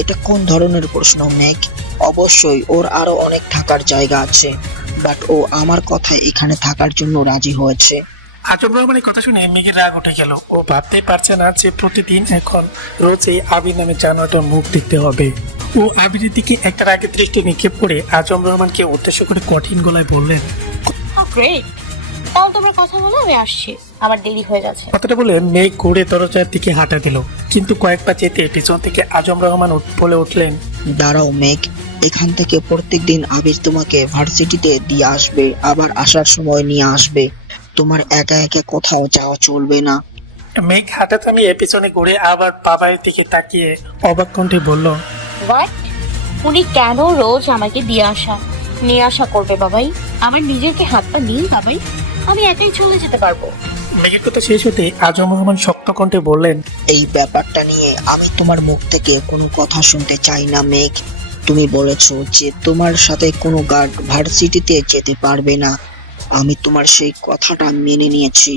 এটা কোন ধরনের প্রশ্ন মেঘ? অবশ্যই ওর আরো অনেক থাকার জায়গা আছে, বাট ও আমার কথায় এখানে থাকার জন্য রাজি হয়েছে। আজম রহমানের কথা শুনে মেঘের রাগ উঠে গেল। ও ভাবতেই পারছে না যে প্রতিদিন এখন রোজ এই আবির নামে জানোয়ারটার মুখ দেখতে হবে। ও আবিরের দিকে একটা রাগের দৃষ্টি নিক্ষেপ করে আজম রহমানকে উদ্দেশ্য করে কঠিন গলায় বললেন, গ্রেট, তাহলে তোমরা কথা বলো, আমি আসছি, আমার দেরি হয়ে যাচ্ছে। কথাটা বলে মেঘ ঘুরে দরজার দিকে হাঁটা দিল, কিন্তু কয়েক পা যেতে পিছন থেকে আজম রহমান বলে উঠলেন, দাঁড়াও মেঘ, এখান থেকে প্রত্যেকদিন আবির তোমাকে ভার্সিটিতে দিয়ে আসবে, আবার আসার সময় নিয়ে আসবে। তোমার একা একা কোথাও যাওয়া চলবে না। মেঘ হাঁটা থামিয়ে পিছনে ঘুরে আবার বাবার দিকে তাকিয়ে অবাক কণ্ঠে বলল, হোয়াট? উনি কেন রোজ আমাকে নিয়ে আসা করবে বাবাই? আমার নিজেকে হাত পা নেই বাবাই, আমি একাই চলে যেতে পারবো। মেঘের কথা শেষ হতে আজম রহমান শক্ত কণ্ঠে বললেন, এই ব্যাপারটা নিয়ে আমি তোমার মুখ থেকে কোনো কথা শুনতে চাই না মেঘ। তুমি বলেছো যে তোমার সাথে কোনো গার্ড ভার্সিটিতে যেতে পারবে না। আমি তোমার সেই কথাটা মেনে নিয়েছি।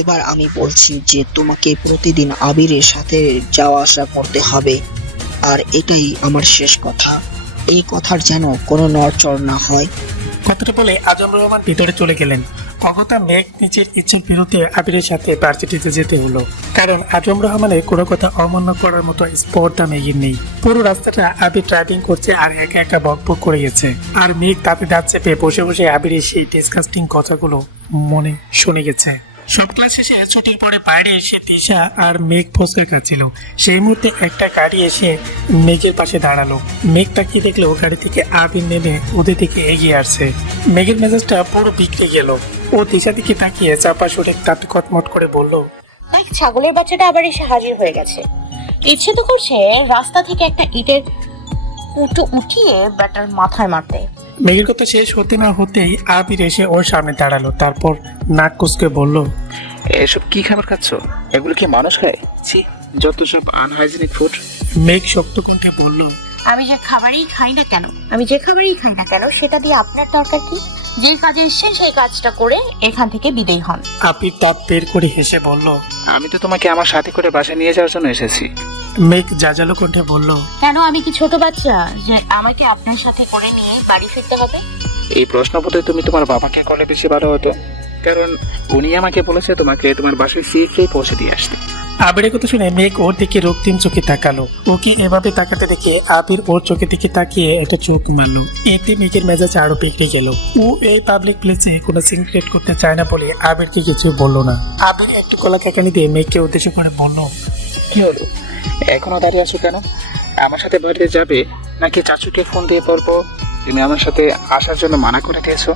এবার আমি বলছি যে তোমাকে প্রতিদিন আবিরের সাথে যাওয়া আসা করতে হবে, আর এটাই আমার শেষ কথা। এই কথার যেন কোনো নড়চড় না হয়। কথাটা বলে আজম রহমান ভিতরে চলে গেলেন। অগত্যা মেঘ নিজের ইচ্ছের বিরুদ্ধে আবিরের সাথে ভার্সিটিতে যেতে হলো, কারণ আজম রহমানের কোনো কথা অমান্য করার মতো স্পর্ধা মেঘের নেই। পুরো রাস্তাটা আবির ড্রাইভিং করছে আর একা একা বকবক করে গেছে, আর মেঘ তাতে দাঁত চেপে বসে বসে আবিরের সেই ডিসকাস্টিং কথাগুলো মনে শুনে গেছে। সব ক্লাস শেষে ছুটির পরে বাইরে এসে দিশা আর মেঘ ফসকে খাচ্ছিল। সেই মুহূর্তে একটা গাড়ি এসে মেঘের পাশে দাঁড়ালো। মেঘ তাকিয়ে দেখলো গাড়ি থেকে আবির নেমে ওদের দিকে এগিয়ে আসছে। মেঘের মেজাজটা পুরো বিগড়ে গেল। ও দিশা দিকে তাকিয়ে চাপা সরে তাতে কটমট করে বলল, দেখ, ছাগলের বাচ্চাটা আবার এসে হাজির হয়ে গেছে। ইচ্ছে তো করছে রাস্তা থেকে একটা ইটের কুটো উঠিয়ে ব্যাটার মাথায় মারতে। মেঘের কথা শেষ হতে না হতেই আবির এসে ওর সামনে দাঁড়ালো। তারপর নাক কুচকে বলল, এসব কি খাবার খাচ্ছ? এগুলো কি মানুষ খায়? ছি, যত সব আনহাইজেনিক ফুড। মেঘ শক্ত কণ্ঠে বলল, আমি যে খাবারই খাই না কেন সেটা দিয়ে আপনার দরকার কি? যেই কাজে এসেছেন সেই কাজটা করে এখান থেকে বিদেয় হন। আবির দাঁত বের করে হেসে বলল, আমি তো তোমাকে আমার সাথে করে বাসায় নিয়ে যাওয়ার জন্য এসেছি। মেঘ জাজালো কণ্ঠে বলল, কেন, আমি কি ছোট বাচ্চা যে আমাকে আপনার সাথে করে নিয়ে বাড়ি ফিরতে হবে? এই প্রশ্ন বোধহয় তুমি তোমার বাবাকে করলে বেশি ভালো হতো, কারণ উনি আমাকে বলেছে তোমাকে তোমার বাসায় সেফলি পৌঁছে দিয়ে আসতে। আবিরের কথা শুনে মেঘ ওর দিকে রক্তিম চোখে তাকালো। ওকে এভাবে তাকাতে দেখে আবির ওর চোখের দিকে তাকিয়ে একটা চোখ মারলো। এতে মেঘের মেজাজ আরো বিগড়ে গেল। ও এই পাবলিক প্লেসে কোনো সিনক্রেট করতে চায় না বলে আবিরকে কিছু বললো না। আবির একটু কলা কাকানি দিয়ে মেঘকে উদ্দেশ্য করে বলল, কি হলো, এখনো দাঁড়িয়ে আছো কেন? আমার সাথে বাড়িতে যাবে নাকি চাচুকে ফোন দিয়ে বলবো তুমি আমার সাথে আসার জন্য মানা করে দিয়েছো?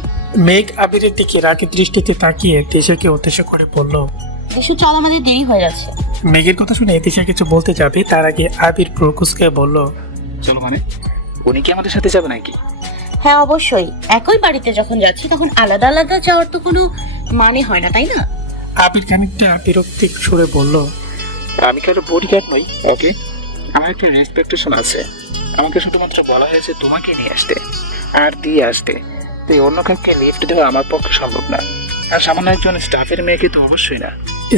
মেঘ আবিরের দিকে রাগের দৃষ্টিতে তাকিয়ে তিশাকে উদ্দেশ্য করে বলল, দেশু চল, আমাদের দেরি হয়ে যাচ্ছে। মেঘের কথা শুনে তিশা কিছু বলতে যাবে, তার আগে আবির প্রকুশকে বলল, চলো মানে? উনি কি আমাদের সাথে যাবে নাকি? হ্যাঁ অবশ্যই, একই বাড়িতে যখন যাচ্ছি তখন আলাদা আলাদা যাওয়ার তো কোনো মানে হয় না, তাই না? আবির খানিকটা বিরক্তিক সুরে বলল, আমি কারো বডিগার্ড নই, ওকে? আমার একটা রেসপেক্টেশন আছে। আমাকে শুধুমাত্র বলা হয়েছে তোমাকে নিয়ে আসতে আর দিয়ে আসতে, তাই অন্য কাউকে লিফট দেওয়া আমার পক্ষে সম্ভব না। আর সামান্য একজন স্টাফের মেয়েকে তো অবশ্যই না।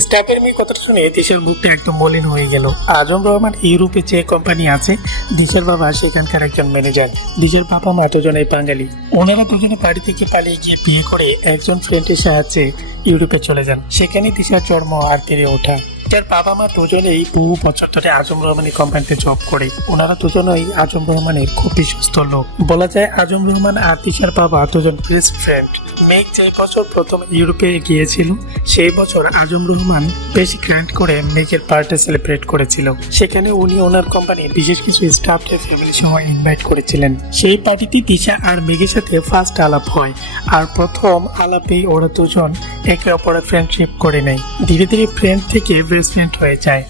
স্টাফের মেয়ে কথাটা শুনে দিশার মুখটা একদম মলিন হয়ে গেল। আজম রহমান ইউরোপে যে কোম্পানি আছে, দিশার বাবা সেখানকার একজন ম্যানেজার। দিশার বাবা মা দুজনেই বাঙালি। ওনারা দুজনে বাড়ি থেকে পালিয়ে গিয়ে বিয়ে করে একজন ফ্রেন্ডের সাহায্যে ইউরোপে চলে যান। সেখানে দিশার জন্ম আর বেড়ে ওঠা। যার বাবা মা দুজনেই বহু বছর ধরে আজম রহমানের কোম্পানিতে জব করে। ওনারা দুজনেই আজম রহমানের খুব বিশ্বস্ত লোক। বলা যায় আজম রহমান আর দিশার বাবা দুজন বেস্ট ফ্রেন্ড। মেঘ যে বছর প্রথম ইউরোপে গিয়েছিল সেই বছর আজম রহমান বেশি গ্র্যান্ড করে মেঘের বার্থডে সেলিব্রেট করেছিল। সেখানে উনি ওনার কোম্পানির বিশেষ কিছু স্টাফদের ফ্যামিলি সহ ইনভাইট করেছিলেন। সেই পার্টিতে দিশা আর মেঘের সাথে ফার্স্ট আলাপ হয়, আর প্রথম আলাপেই ওরা দুজন একে অপরের ফ্রেন্ডশিপ করে নেয়। ধীরে ধীরে ফ্রেন্ড থেকে বেস্ট ফ্রেন্ড হয়ে যায়,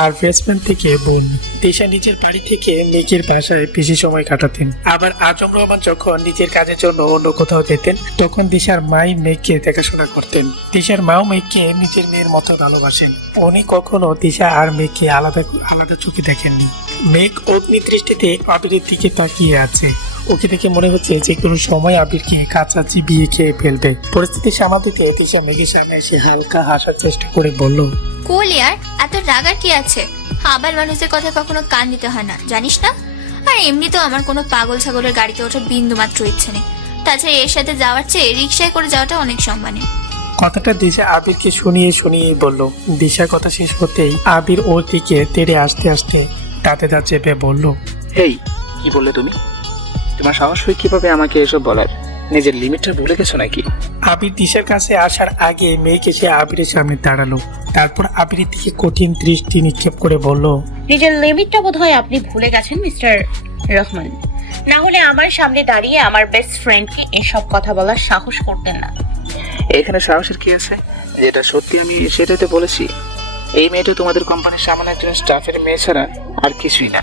আর বেস্ট ফ্রেন্ড থেকে বোন। দিশা নিজের বাড়ি থেকে মেঘের বাসায় বেশি সময় কাটাতেন। আবার আজম রহমান যখন নিজের কাজের জন্য অন্য কোথাও যেতেন তখন দিশার মাই মেঘকে দেখাশোনা করতেন। দিশার মাও মেঘকে নিজের মেয়ের মতো ভালোবাসেন। উনি কখনো দিশা আর মেঘকে আলাদা আলাদা চোখে দেখেননি। মেঘ অগ্নি দৃষ্টিতে আবিরের দিকে তাকিয়ে আছে। ও ওকে দেখে মনে হচ্ছে যে কোনো সময় আবিরকে কাঁচা চিবিয়ে খেয়ে ফেলবে। পরিস্থিতি সামাল দিতে তিশা মেঘের সামনে এসে হালকা হাসার চেষ্টা করে বলল, কুল ইয়ার, এত রাগার কি আছে? আবার মানুষের কথা কখনো কান দিতে হয় না, জানিস না? আর এমনিতেও আমার কোনো পাগল ছাগলের গাড়িতে ওঠার বিন্দু মাত্র ইচ্ছে নেই। তাছাড়া এর সাথে যাওয়ার চেয়ে রিক্সায় করে যাওয়াটা অনেক সম্মানের। কথাটা দিশা আবিরকে শুনিয়ে বলল। দিশার কথা শেষ হতেই আবির ওর দিকে তেড়ে আসতে আসতে দাঁতে দাঁত চেপে বলল, হেই, কি বললে তুমি? তোমার সাহস হয় কিভাবে আমাকে এসব বলার? নিজের লিমিটটা ভুলে গেছো নাকি? আবির দিশার কাছে আসার আগে মেঘ এসে আবিরের সামনে দাঁড়ালো। তারপর আবিরের দিকে কঠিন দৃষ্টি নিক্ষেপ করে বলল, নিজের লিমিটটা বোধহয় আপনি ভুলে গেছেন মিস্টার রহমান। না হলে আমার সামনে দাঁড়িয়ে আমার বেস্ট ফ্রেন্ডকে এসব কথা বলার সাহস করতেন না। এখানে সাহসের কি আছে? যেটা সত্যি আমি সেটাতে বলেছি। এই মেয়েটা তোমাদের কোম্পানির সামান্য একজন স্টাফের মেয়ে ছাড়া আর কিছুই না।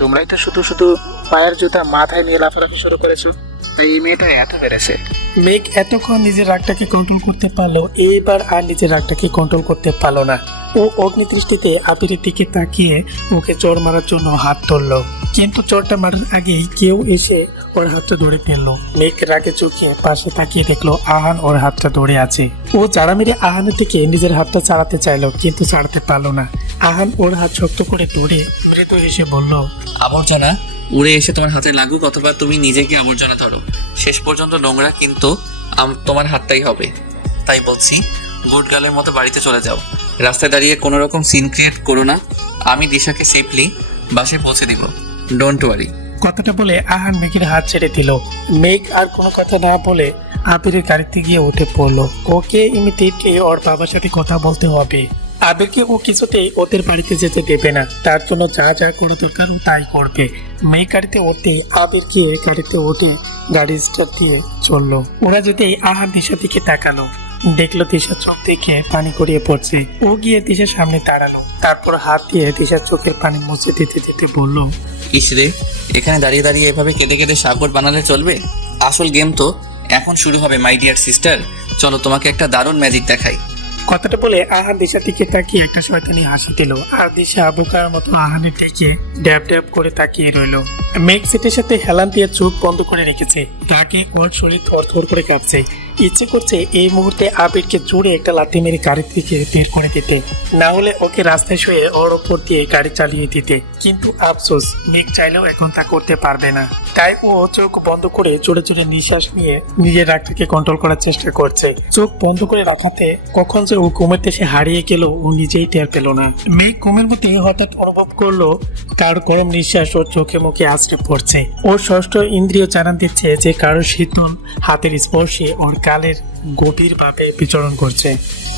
তোমরাই তো শুধু শুধু পায়ের জুতা মাথায় নিয়ে লাফালাফি শুরু করেছো, তাই এই মেয়েটা এত বেড়েছে। মেঘ এতক্ষণ নিজের রাগটাকে কন্ট্রোল করতে পারলো, এবার আর নিজের রাগটাকে কন্ট্রোল করতে পারলো না। ও অগ্নিদৃষ্টিতে আবিরের দিকে তাকিয়ে ওকে চোর মারার জন্য হাত তুললো, কিন্তু চোরটা মারার আগেই কেউ এসে ওর হাতটা ধরে ফেললো। মেঘ রাগে চুকিয়ে পাশে তাকিয়ে দেখলো আহান ওর হাতটা ধরে আছে। ও চাড়া মেরে আহানের থেকে নিজের হাতটা ছাড়াতে চাইলো, কিন্তু ছাড়াতে পারলো না। আহান ওর হাত শক্ত করে ধরে মৃদু হেসে বলল, আবর্জনা উড়ে এসে তোমার হাতে লাগুক অথবা তুমি নিজেকে আবর্জনা ধরো, শেষ পর্যন্ত নোংরা কিন্তু তোমার হাতটাই হবে। তাই বলছি, গুড গার্লের মতো বাড়িতে চলে যাও। রাস্তায় দাঁড়িয়ে কোনো রকম সিন ক্রিয়েট করো না। আমি দিশাকে সেফলি বাসায় পৌঁছে দিব, ডোন্ট ওয়ারি। কথাটা বলে আহান মেঘের হাত ছেড়ে দিল। মেঘ আর কোনো কথা না বলে আবিরের গাড়িতে গিয়ে উঠে পড়লো। ওকে ইমিডিয়েটলি ওর বাবার সাথে কথা বলতে হবে। আবিরকে ও কিছুতেই ওদের বাড়িতে যেতে দেবে না, তার জন্য যা যা করা দরকার ও তাই করবে। মেঘ গাড়িতে উঠতেই আবির গিয়ে গাড়িতে উঠে গাড়ি স্টার্ট দিয়ে চললো। ওরা যেতেই আহান দিশার দিকে তাকালো, দেখলো দিশার চোখ থেকে পানি গড়িয়ে পড়ছে। ও গিয়ে দিশার সামনে দাঁড়ালো, তারপর হাত দিয়ে দিশার চোখের পানি মুছে দিতে দিতে বলল, ইসরে, এখানে দাঁড়িয়ে দাঁড়িয়ে এভাবে কেঁদে কেঁদে সাগর বানালে চলবে? আসল গেম তো এখন শুরু হবে মাই ডিয়ার সিস্টার। চলো তোমাকে একটা দারুণ ম্যাজিক দেখাই। কথাটা বলে আহান দিশার দিকে তাকিয়ে একটা শয়তানি হাসি দিল, আর দিশা বোকার মতো আহানের দিকে ড্যাব ড্যাব করে তাকিয়ে রইল। মেঘ সিটের সাথে হেলান দিয়ে চোখ বন্ধ করে রেখেছে। রাগে ওর শরীর থরথর করে কাঁপছে। ইচ্ছে করছে এই মুহূর্তে আবিরকে জোরে একটা লাথি মেরে গাড়ির দিকে বের করে দিতে, না হলে ওকে রাস্তায় শুয়ে ওর ওপর দিয়ে গাড়ি চালিয়ে দিতে। কিন্তু আফসোস, মেঘ চাইলেও এখন তা করতে পারবে না। তাই ও চোখ বন্ধ করে জোরে জোরে নিঃশ্বাস নিয়ে নিজের রাগটাকে কন্ট্রোল করার চেষ্টা করছে। চোখ বন্ধ করে রাখাতে কখন যে ও ঘুমের দেশে হারিয়ে গেল ও নিজেই টের পেল না। মেঘ ঘুমের মধ্যে হঠাৎ অনুভব করলো তার গরম নিঃশ্বাস ওর চোখে মুখে আছড়ে পড়ছে। ওর ষষ্ঠ ইন্দ্রিয় জানান দিচ্ছে যে কারো শীতল হাতের স্পর্শে ওর গালের গভীরভাবে বিচরণ করছে।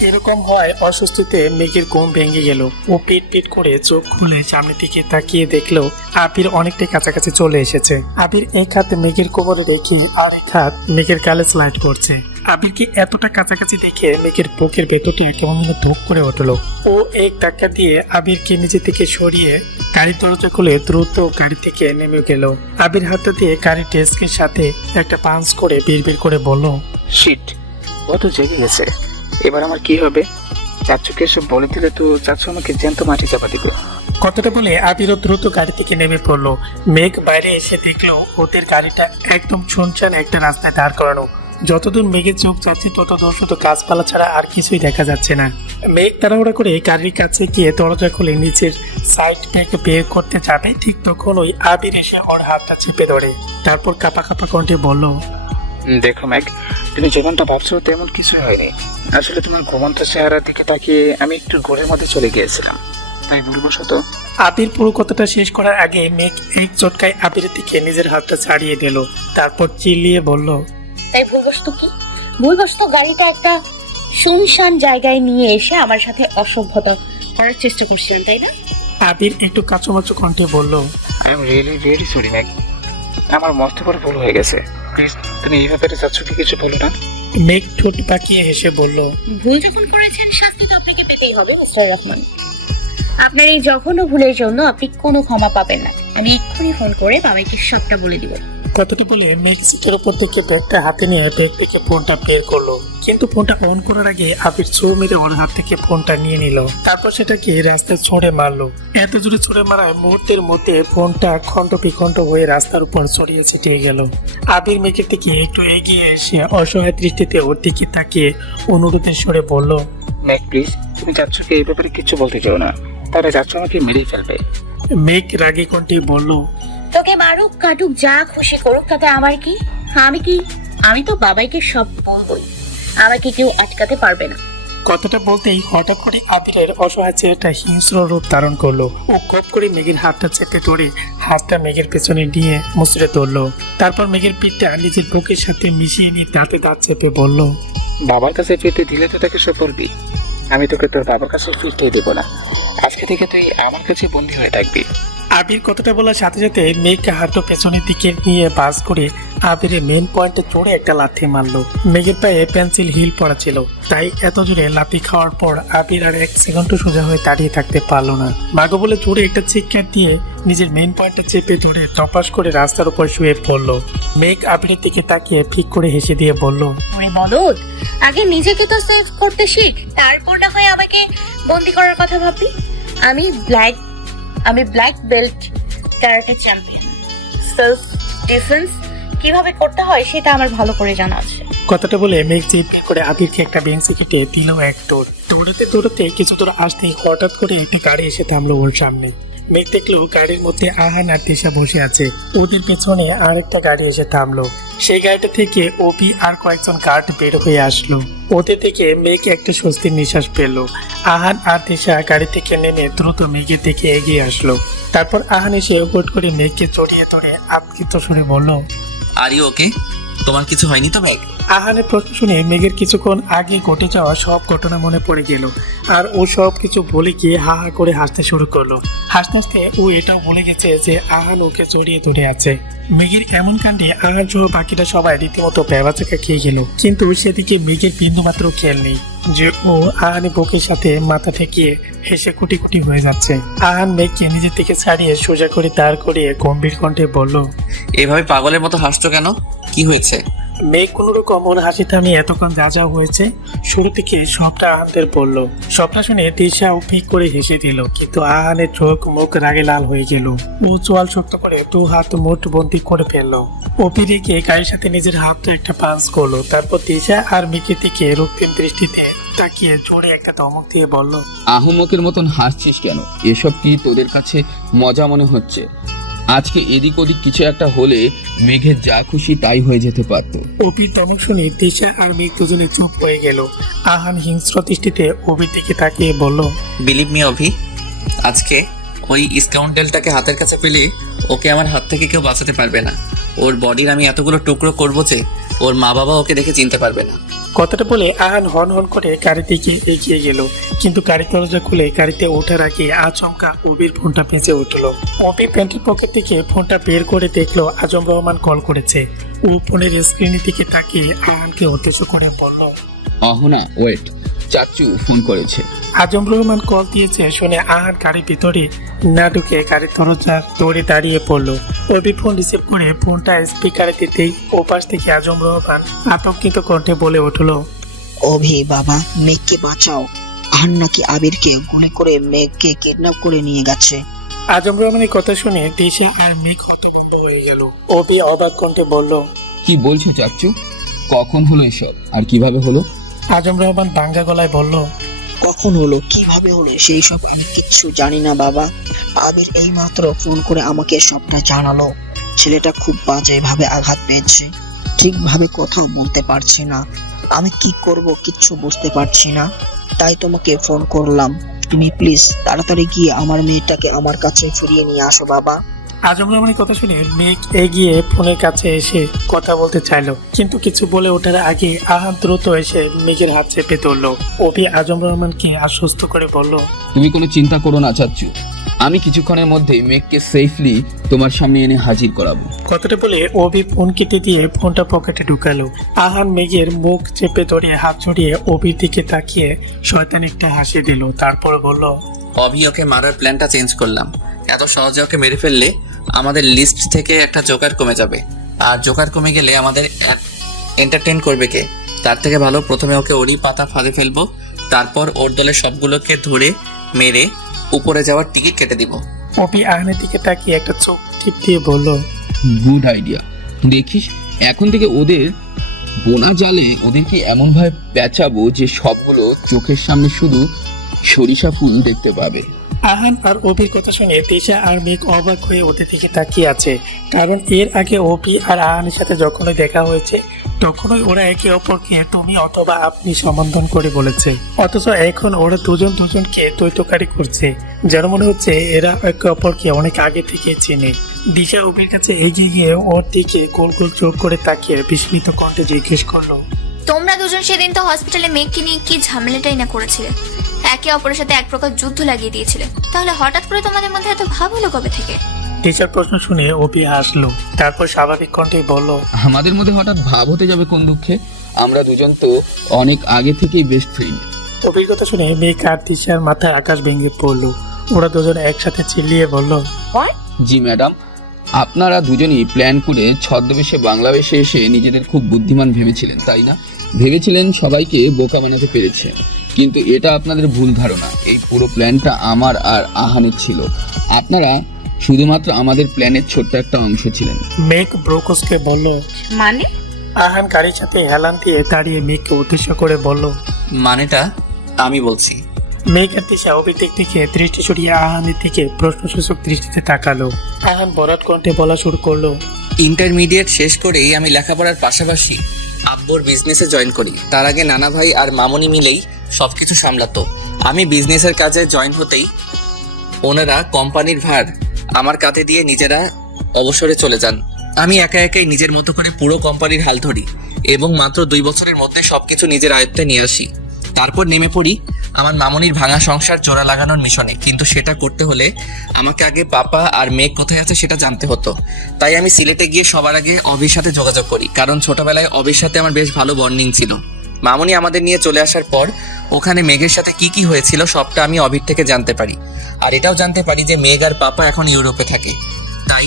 এরকম হয় অস্বস্তিতে মেঘের ঘুম ভেঙে গেল। ও পিট পিট করে চোখ খুলে সামনের দিকে তাকিয়ে দেখলো আবির অনেকটাই কাছাকাছি চলে এসেছে। আবির এক হাত মেঘের কোমরে রেখে আর এক হাত মেঘের গালে স্লাইড করছে। আবিরকে এতটা কাছাকাছি দেখে মেঘের বুকের ভেতরটা কেমন যেন ধুক করে উঠলো। ও এক ধাক্কা দিয়ে আবিরকে নিজে থেকে সরিয়ে গাড়ির দরজা খুলে দ্রুত গাড়ি থেকে নেমে গেল। আবির হাতটা দিয়ে গাড়ির ডেস্কের সাথে একটা পাঞ্চ করে বিড়বিড় করে বলল, শিট, ও তো জেগে গেছে। এবার আমার কি হবে? চাচুকে এসে বলে দিলে তো চাচু আমাকে জ্যান্ত মাটি চাপা দিবে। কথাটা বলে আবিরও দ্রুত গাড়ি থেকে নেমে পড়লো। মেঘ বাইরে এসে দেখলো ওদের গাড়িটা একদম শুনশান একটা রাস্তায় দাঁড় করানো। যতদূর মেঘের চোখ যাচ্ছে ততদূর শুধু গাছপালা ছাড়া আর কিছুই দেখা যাচ্ছে না। মেঘ তাড়াহুড়া করে গাড়ির কাছে গিয়ে দরজা খুলে নিচের সাইড থেকে বের করতে যাবে, ঠিক তখন ওই আবির এসে ওর হাতটা চেপে ধরে। তারপর কাঁপা কাঁপা কণ্ঠে বলল, দেখো ম্যাগ, তুমি যেমনটা ভাবছো তেমন কিছুই হয়নি। আসলে তোমার ঘুমন্ত চেহারার দিকে তাকিয়ে আমি একটু ঘোরের মধ্যে চলে গিয়েছিলাম, তাই ভুলবশত। আবির পুরো কথাটা শেষ করার আগে মেঘ এক চটকায় আবিরের দিকে নিজের হাতটা ছাড়িয়ে দিল। তারপর চিল্লিয়ে বলল, তাই ভুলবশত কি? ভুলবশত গাড়িটা একটা শুনশান জায়গায় নিয়ে এসে আমার সাথে অসভ্যতা করার চেষ্টা করছিলেন, তাই না? আবির একটু কাঁচুমাচু কণ্ঠে বলল, I am really very sorry Mag, আমার মস্ত বড় ভুল হয়ে গেছে। প্লিজ তুমি এই ব্যাপারে চাচুকে কিছু বলো না। মেঘ ঠোঁট পাকিয়ে হেসে বলল, ভুল যখন করেছেন শাস্তি তো আপনাকে পেতেই হবে মিস্টার রহমান। আপনার এই জঘন্য ভুলের জন্য আপনি কোনো ক্ষমা পাবেন না। আমি এক্ষুনি ফোন করে বাবাইকে সবটা বলে দিব। কথাটা বলে মেঘ সিটের উপর থেকে ব্যাগটা হাতে নিয়ে ব্যাগ থেকে ফোনটা বের করলো, কিন্তু ফোনটা অন করার আগে আবির ছো মেরে ওর হাত থেকে ফোনটা নিয়ে নিল। তারপর সেটাকে রাস্তায় ছড়ে মারলো। এত জোরে ছড়ে মারায় মুহূর্তের মধ্যে ফোনটা খণ্ড বিখণ্ড হয়ে রাস্তার উপর ছড়িয়ে ছিটিয়ে গেল। আবির মেঘের থেকে একটু এগিয়ে এসে অসহায় দৃষ্টিতে ওর দিকে তাকিয়ে অনুরোধের স্বরে বলল, মেঘ প্লিজ, তুমি চাচ্ছকে এই ব্যাপারে কিছু বলতে চাও না, তাহলে চাচ্ছ আমাকে মেরেই ফেলবে। মেঘ রাগী কণ্ঠে বলল, তোকে মারুক কাটুক যা খুশি করুক তাতে আমার কি? আমি তো বাবাইকে সব বলবোই, আমাকে কেউ আটকাতে পারবে না। কথাটা বলতেই হঠাৎ করে আবিরের অসহায় চেহারাটা হিংস্র রূপ ধারণ করলো। ও খপ করে মেঘের হাতটা চেপে ধরে হাতটা মেঘের পেছনে নিয়ে মুচড়ে ধরলো। তারপর মেঘের পিঠটা নিজের বুকের সাথে মিশিয়ে নিয়ে দাঁতে দাঁত চেপে বলল, বাবার কাছে ফিরতে দিলে তো তাকে সব বলবি, আমি তোকে তোর বাবার কাছে ফিরতে দেবো না। আজকে থেকে তুই আমার কাছে বন্দী হয়ে থাকবি। আবির কথাটা বলার সাথে সাথে মেঘকে হাঁটু পেছনের দিকে নিয়ে বাস করে আবিরের মেন পয়েন্টে চড়ে একটা লাথি মারলো। মেঘের পায়ে পেন্সিল হিল পড়া ছিল, তাই এত জোরে লাথি খাওয়ার পর আবির আর 1 সেকেন্ডও সোজা হয়ে দাঁড়িয়ে থাকতে পারলো না। ভাগ্য বলে জোরে একটা চিৎকার দিয়ে নিজের মেন পয়েন্টটা চেপে ধরে টপাস করে রাস্তার উপর শুয়ে পড়লো। মেঘ আবিরের দিকে তাকিয়ে ফিক করে হেসে দিয়ে বলল, ওরে বলদ, আগে নিজেকে তো সেভ করতে শিখ, তারপর না হয় আমাকে বন্দি করার কথা ভাববি। আমি black belt karate champion. Self defence কিভাবে করতে হয় সেটা আমার ভালো করে জানা আছে। কথাটা বলে মেঘ জিপ করে আবিরকে একটা বেঞ্চে কেটে দিল এক দৌড়। দৌড়াতে দৌড়াতে কিছু দূর আসতেই হঠাৎ করে একটা গাড়ি এসে থামলো ওর সামনে। মেঘ দেখলো গাড়ির মধ্যে আহান আর তিশা বসে আছে। ওদের পেছনে আর একটা গাড়ি এসে থামলো। সেই গাড়িটা থেকে ওপি আর কয়েকজন গার্ড বের হয়ে আসলো। ওদের থেকে মেঘ একটা স্বস্তির নিঃশ্বাস পেল। আহান আর তিশা গাড়ি থেকে নেমে দ্রুত মেঘের দিকে এগিয়ে আসলো। তারপর আহান এসে হুট করে মেঘকে জড়িয়ে ধরে আতঙ্কিত সুরে বলল, আর ইউ ওকে? তোমার কিছু হয়নি তো মেঘ? আহানের প্রশ্ন শুনে মেঘের কিছুক্ষণ আগে ঘটে যাওয়া সব ঘটনা মনে পড়ে গেল। আর ও সব কিছু বলে গিয়ে হা হা করে হাসতে শুরু করলো। হাসতে হাসতে ও এটাও বলে গেছে যে আহান ওকে জড়িয়ে ধরে আছে। মেঘের এমন কাণ্ডে আহান সহ বাকিটা সবাই রীতিমতো বেবাচাকা খেয়ে গেল, কিন্তু সেদিকে মেঘের বিন্দুমাত্র খেয়াল নেই যে ও আহানের বুকের সাথে মাথা ঠেকিয়ে হেসে কুটি কুটি হয়ে যাচ্ছে। আহান মেঘকে নিজের থেকে ছাড়িয়ে সোজা করে দাঁড় করিয়ে গম্ভীর কণ্ঠে বলল, এভাবে পাগলের মতো হাসছো কেন? কি হয়েছে? মেঘ কোন রকম ওর হাসি থামিয়ে এতক্ষণ যা যা হয়েছে শুরু থেকে সবটা আহানদের বলল। সবটা শুনে তিশাও ফিক করে হেসে দিল, কিন্তু আহানের চোখ মুখ রাগে লাল হয়ে গেল। ও চোয়াল শক্ত করে 2 হাত মুঠ বন্দি করে ফেললো। ওপি রেখে গাড়ির সাথে নিজের হাতটা একটা পাঞ্চ করলো। তারপর তিশা আর মেঘের দিকে রক্তিম দৃষ্টিতে তাকিয়ে জোরে একটা ধমক দিয়ে বলল, আহমকের মতন হাসছিস কেন? এসব কি তোদের কাছে মজা মনে হচ্ছে? আজকে এদিক ওদিক কিছু একটা হলে মেঘের যা খুশি তাই হয়ে যেতে পারতো। ওপির ধমক শুনে তিশা আর মেঘ দুজনে চুপ হয়ে গেল। আহান হিংস্র দৃষ্টিতে ওপির দিকে তাকিয়ে বলল, বিলিভ মি অভি, আজকে ওই স্কাউন্ডেলটাকে হাতের কাছে পেলে ওকে আমার হাত থেকে কেউ বাঁচাতে পারবে না। ওর বডির আমি এতগুলো টুকরো করবো যে ওর মা বাবা ওকে দেখে চিনতে পারবে না। কথাটা বলে আহান হন হন করে গাড়ি দিকে এগিয়ে গেল, কিন্তু গাড়ি দরজা খুলে গাড়িতে ওঠার আগে আচমকা ওবির ফোনটা বেঁচে উঠলো। ওবি প্যান্টের পকেট থেকে ফোনটা বের করে দেখলো আজম রহমান কল করেছে। ও ফোনের স্ক্রিনের দিকে তাকিয়ে আহানকে উদ্দেশ্য করে বলল, অহনা ওয়েট, চাচু ফোন করেছে। আজম রহমান কল দিয়েছে শুনে আহান গাড়ির ভিতরে না ঢুকে গাড়ির দরজার দৌড়ে দাঁড়িয়ে পড়লো। ওবি ফোন রিসিভ করে ফোনটা স্পিকারে দিতেই ওপাশ থেকে আজম রহমান আতঙ্কিত কণ্ঠে বলে উঠলো, অভি বাবা, মেঘকে বাঁচাও। আহান নাকি আবিরকে গুলি করে মেঘকে কিডন্যাপ করে নিয়ে গেছে। আজম রহমানের কথা শুনে দিশা আর মেঘ হতভম্ব হয়ে গেল। ওবি অবাক কণ্ঠে বলল, কি বলছো চাচু? কখন হলো এসব আর কিভাবে হলো? আজম রহমান ভাঙ্গা গলায় বলল, কখন হলো, কিভাবে হলো সেই সব আমি কিচ্ছু জানি না বাবা। আবির এইমাত্র ফোন করে আমাকে সবটা জানালো। ছেলেটা খুব বাজে ভাবে আঘাত পেয়েছে, ঠিকভাবে কোথাও বলতে পারছে না। আমি কি করব কিচ্ছু বুঝতে পারছি না, তাই তোমাকে ফোন করলাম। তুমি প্লিজ তাড়াতাড়ি গিয়ে আমার মেয়েটাকে আমার কাছে ফিরিয়ে নিয়ে আসো বাবা। আজম রহমানের কথা শুনে মেঘ এগিয়ে ফোনের কাছে এসে কথা বলতে চাইলো, কিন্তু কিছু বলে ওঠার আগে আহান দ্রুত এসে মেঘের হাত চেপে ধরলো। ওবি আজম রহমানকে আশ্বস্ত করে বলল, তুমি কোনো চিন্তা করো না চাচু, আমি কিছুক্ষণের মধ্যেই মেঘকে সেফলি তোমার সামনে এনে হাজির করাবো। কথাটা বলে ওবি ফোন কেটে দিয়ে ফোনটা পকেটে ঢুকালো। আহান মেঘের মুখ চেপে ধরে হাত ছড়িয়ে ওবির দিকে তাকিয়ে শয়তান একটা হাসি দিল। তারপর বলল, অভি ওকে মারার প্ল্যানটা চেঞ্জ করলাম। এত সহজে ওকে মেরে ফেললে আমাদের লিস্ট থেকে একটা জোকার কমে যাবে। আর জোকার কমে গেলে আমাদের এন্টারটেইন করবে কে? তার থেকে ভালো প্রথমে ওকে ওরই পাতা ফাঁদে ফেলবো, তারপর ওর দলের সবগুলোকে ধরে মেরে উপরে যাওয়ার টিকিট কেটে দিব। অপি আহানের দিকে তাকিয়ে একটা চোখ টিপ দিয়ে বলল, গুড আইডিয়া। দেখিস এখন থেকে ওদের বোনা জালে ওদেরকে এমনভাবে পেঁচাবো যে সবগুলো চোখের সামনে শুধু সরিষা ফুল দেখতে পাবে। আহান আর অপির কথা শুনে তিশা আর মেঘ অবাক হয়ে ওদের দিকে তাকিয়ে আছে, কারণ এর আগে অপি আর আহানের সাথে যখনই দেখা হয়েছে তখনই ওরা একে অপরকে তুমি অথবা আপনি সম্বোধন করে বলেছে, অথচ এখন ওরা দুজনকে তৈতকারি করছে, যার মনে হচ্ছে এরা একে অপরকে অনেক আগে থেকে চেনে। দিশা অপির কাছে এগিয়ে গিয়ে ওর দিকে গোল গোল চোখ করে তাকিয়ে বিস্মিত কণ্ঠে জিজ্ঞেস করলো, তোমরা দুজন সেদিন তো হসপিটালে মেঘকে নিয়ে কি ঝামেলাটাই না করেছিলে, একে অপরের সাথে এক প্রকার যুদ্ধ লাগিয়ে দিয়েছিলে, তাহলে হঠাৎ করে তোমাদের মধ্যে এত ভাব হলো কবে থেকে? দিশার প্রশ্ন শুনে অপি হাসলো, তারপর স্বাভাবিক কণ্ঠে বলল, আমাদের মধ্যে হঠাৎ ভাব হতে যাবে কোন দুঃখে? আমরা দুজন তো অনেক আগে থেকেই বেস্ট ফ্রেন্ড। অপির কথা শুনে মেঘ আর দিশার মাথায় আকাশ ভেঙে পড়লো। ওরা দুজন একসাথে চিল্লিয়ে বলল, জি ম্যাডাম, আপনারা দুজনই প্ল্যান করে ছদ্মবেশে বাংলাদেশে এসে নিজেদের খুব বুদ্ধিমান ভেবেছিলেন, তাই না? ভেবেছিলেন সবাইকে বোকা বানাতে পেরেছে, কিন্তু এটা আপনাদের ভুল ধারণা। এই পুরো প্ল্যানটা আমার আর আহানের ছিল, আপনারা শুধুমাত্র আমাদের প্ল্যানের ছোট্ট একটা অংশ ছিলেন। মেঘ ব্রোকসকে বলল। মানে? আহান গাড়ির সাথে হেলান দিয়ে দাঁড়িয়ে মেঘকে উদ্দেশ্য করে বলল। মানেটা আমি বলছি। মেঘ আর দিশা অপির দিক থেকে দৃষ্টি সরিয়ে আহানের দিকে প্রশ্নসূচক দৃষ্টিতে তাকালো। আহান বরাত কণ্ঠে বলা শুরু করলো, ইন্টারমিডিয়েট শেষ করেই আমি লেখাপড়ার পাশাপাশি আব্বুর বিজনেসে জয়েন করি। তার আগে নানা ভাই আর মামুনি মিলেই সবকিছু সামলাতো। আমি বিজনেসের কাজে জয়েন হতেই ওনারা কোম্পানির ভার আমার কাঁধে দিয়ে নিজেরা অবসরে চলে যান। আমি একা একাই নিজের মতো করে পুরো কোম্পানির হাল ধরি এবং মাত্র 2 বছরের মধ্যে সবকিছু নিজের আয়ত্তে নিয়ে আসি। তারপর নেমে পড়ি আমার মামুনির ভাঙা সংসার জোড়া লাগানোর মিশনে। কিন্তু সেটা করতে হলে আমাকে আগে পাপা আর মেঘ কোথায় আছে সেটা জানতে হতো। তাই আমি সিলেটে গিয়ে সবার আগে অভির সাথে যোগাযোগ করি, কারণ ছোটবেলায় অভির সাথে আমার বেশ ভালো বন্ডিং ছিল। মামুনি আমাদের নিয়ে চলে আসার পর ওখানে মেঘের সাথে কি কি হয়েছিল সবটা আমি অভির থেকে জানতে পারি। আর এটাও জানতে পারি যে মেঘ আর পাপা এখন ইউরোপে থাকে। তাই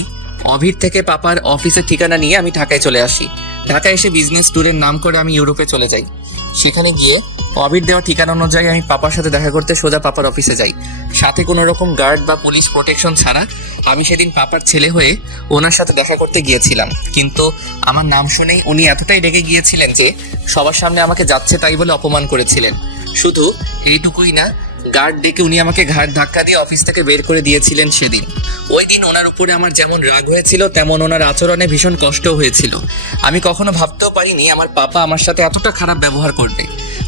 অভির থেকে পাপার অফিসের ঠিকানা নিয়ে আমি ঢাকায় চলে আসি। ঢাকায় এসে বিজনেস ট্যুরের নাম করে আমি ইউরোপে চলে যাই। সেখানে গিয়ে অভির দেওয়া ঠিকানা অনুযায়ী আমি পাপার সাথে দেখা করতে সোজা পাপার অফিসে যাই। সাথে কোনো রকম গার্ড বা পুলিশ প্রোটেকশন ছাড়া আমি সেদিন পাপার ছেলে হয়ে ওনার সাথে দেখা করতে গিয়েছিলাম। কিন্তু আমার নাম শুনেই উনি এতটাই রেগে গিয়েছিলেন যে সবার সামনে আমাকে যাচ্ছে তাই বলে অপমান করেছিলেন। শুধু এইটুকুই না, গার্ড ডেকে উনি আমাকে ঘাড় ধাক্কা দিয়ে অফিস থেকে বের করে দিয়েছিলেন সেদিন। ওই দিন ওনার উপরে আমার যেমন রাগ হয়েছিল তেমন ওনার আচরণে ভীষণ কষ্টও হয়েছিল। আমি কখনো ভাবতেও পারিনি আমার পাপা আমার সাথে এতটা খারাপ ব্যবহার করবে।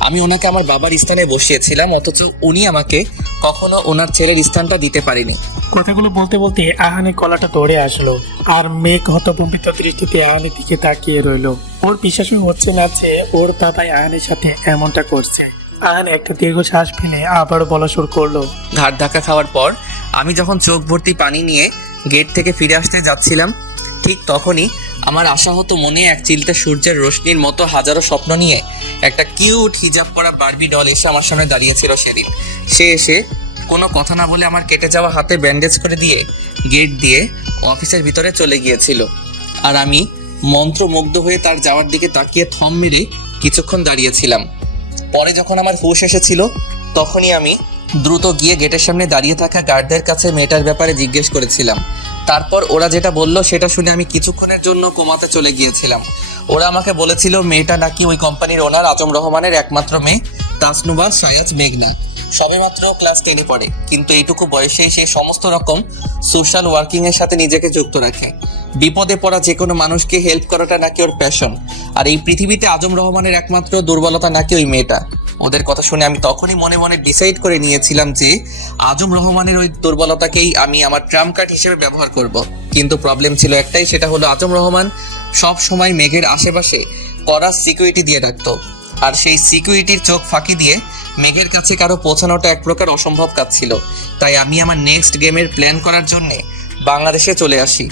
আমি ওনাকে আমার বাবার স্থানে বসিয়েছিলাম, অথচ উনি আমাকে কখনো ওনার ছেলের স্থানটা দিতে পারেনি। কথাগুলো বলতে বলতে আহানের গলাটা দৌড়ে আসলো, আর মেঘ হতভম্বিত দৃষ্টিতে আহানের দিকে তাকিয়ে রইলো। ওর বিশ্বাসই হচ্ছে না যে ওর বাবাই আহানের সাথে এমনটা করছে। আহান একটা দীর্ঘ শ্বাস ফেলে আবারও বলা শুরু করলো, ঘাট ধাক্কা খাওয়ার পর আমি যখন চোখ ভর্তি পানি নিয়ে গেট থেকে ফিরে আসতে যাচ্ছিলাম, ঠিক তখনই আমার আশা হতো মনে এক চিলতে সূর্যের রোশনির মতো হাজারো স্বপ্ন নিয়ে একটা কিউট হিজাব পরা বারবি ডল এসে আমার সামনে দাঁড়িয়েছিল সেদিন। সে এসে কোনো কথা না বলে আমার কেটে যাওয়া হাতে ব্যান্ডেজ করে দিয়ে গেট দিয়ে অফিসের ভিতরে চলে গিয়েছিল। আর আমি মন্ত্রমুগ্ধ হয়ে তার যাওয়ার দিকে তাকিয়ে থম মেরে কিছুক্ষণ দাঁড়িয়েছিলাম। পরে যখন আমার হুঁশ এসেছিল তখনই আমি দ্রুত গিয়ে গেটের সামনে দাঁড়িয়ে থাকা গার্ডদের কাছে মেয়েটার ব্যাপারে জিজ্ঞেস করেছিলাম। তারপর ওরা যেটা বললো সেটা শুনে আমি কিছুক্ষণের জন্য কোমাতে চলে গিয়েছিলাম। ওরা আমাকে বলেছিল মেয়েটা নাকি ওই কোম্পানির ওনার আজম রহমানের একমাত্র মেয়ে তাসনুবা সায়াজ মেঘনা। সবেমাত্র ক্লাস 10-এ পড়ে, কিন্তু এইটুকু বয়সেই সে সমস্ত রকম সোশ্যাল ওয়ার্কিং এর সাথে নিজেকে যুক্ত রাখে। বিপদে পড়া যে কোনো মানুষকে হেল্প করাটা নাকি ওর প্যাশন। আর এই পৃথিবীতে আজম রহমানের একমাত্র দুর্বলতা নাকি ওই মেয়েটা। ওদের কথা শুনে আমি তখনই মনে মনে ডিসাইড করে নিয়েছিলাম যে আজম রহমানের ওই দুর্বলতাকেই আমি আমার ট্রাম্প কার্ড হিসেবে ব্যবহার করব। কিন্তু প্রবলেম ছিল একটাই, সেটা হলো আজম রহমান সব সময় মেঘের আশেপাশে কড়া সিকিউরিটি দিয়ে রাখতো। আর সেই সিকিউরিটির চোখ ফাঁকি দিয়ে মেঘের কাছে কারো পৌঁছানোটা এক প্রকার অসম্ভব কাজ ছিল। তাই আমি আমার নেক্সট গেমের প্ল্যান করার জন্যে বাংলাদেশে চলে আসি।